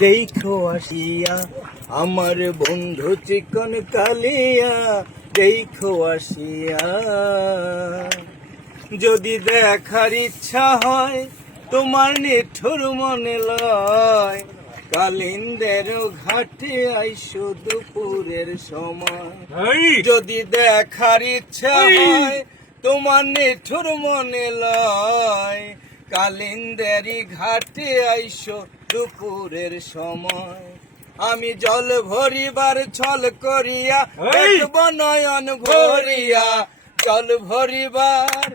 দেখো আসিয়া আমার বন্ধু চিকন কালিয়া দেখো আসিয়া। যদি দেখার ইচ্ছা হয় তোমার নিঠুর মনে লয়, কালিন্দের ঘাটে আইসো দুপুরের সময়। যদি দেখার ইচ্ছা হয় তোমার নিঠুর মনে লয়, কালিন্দেরি ঘাটে আইসো দুপুরের সময়। আমি জল ভরিবার ছল করিয়া দেখব নয়ন ভরিয়া, জল ভরিবার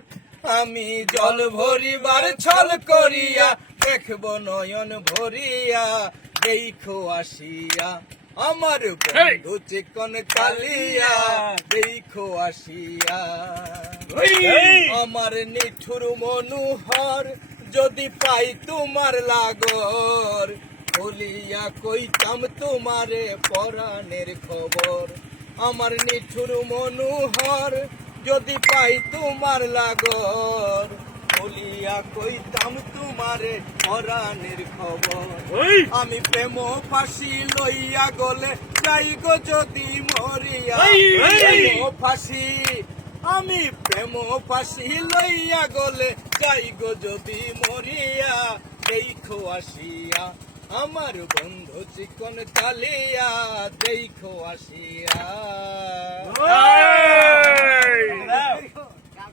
আমি জল ভরিবার ছল করিয়া দেখব নয়ন ভরিয়া দেখো আসিয়া আমার বন্ধু চিকন কালিয়া দেখো আসিয়া। আমার নিঠুর মনোহর যদি পাই তোমার লাগর, বলিয়া কইতাম তোমারে পরাণের খবর। আমার নিঠুর মনোহর যদি পাই তোমার লাগর, বলিয়া কইতাম তোমারে পরাণের খবর। আমি প্রেম ফাঁসি লইয়া গলে যাই গো যদি মরিয়া, প্রেম ফাঁসি আমি প্রেম ফাঁসি লইয়া গলে যাই গো যদি মরিয়া দেখো আসিয়া আমার বন্ধু চিকন কালিয়া দেখো আসিয়া।